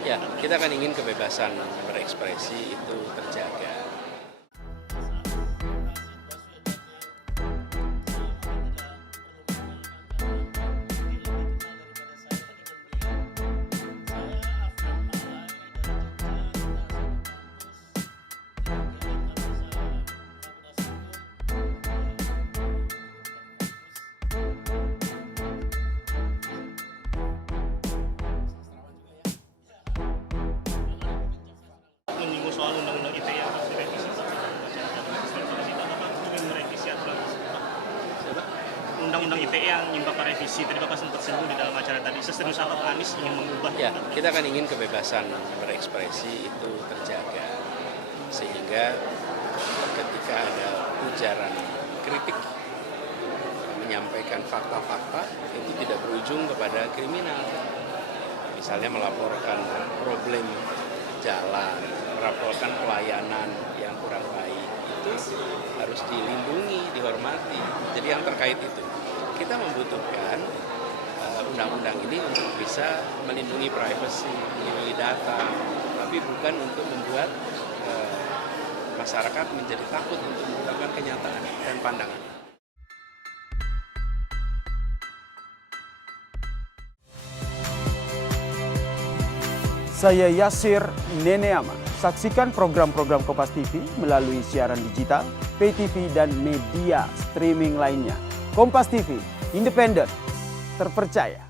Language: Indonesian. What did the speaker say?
Ya, kita kan ingin kebebasan berekspresi itu terjaga. Menyinggung soal undang-undang ITE yang harus direvisi, Bapak juga merevisi aturan undang-undang ITE yang ingin Bapak revisi. Tadi Bapak sempat singgung di dalam acara tadi. Seserius apa Pak Anies ingin mengubah? Ya, kita kan ingin kebebasan berekspresi itu terjaga. Sehingga ketika ada ujaran kritik, menyampaikan fakta-fakta, itu tidak berujung kepada kriminal. Misalnya melaporkan problem jalan, melaporkan pelayanan yang kurang baik, itu harus dilindungi, dihormati. Jadi yang terkait itu, kita membutuhkan undang-undang ini untuk bisa melindungi privasi, melindungi data, tapi bukan untuk membuat masyarakat menjadi takut untuk mengungkapkan kenyataan dan pandangan. Saya Yasir Neneama. Saksikan program-program Kompas TV melalui siaran digital, pay TV, dan media streaming lainnya. Kompas TV, independen, terpercaya.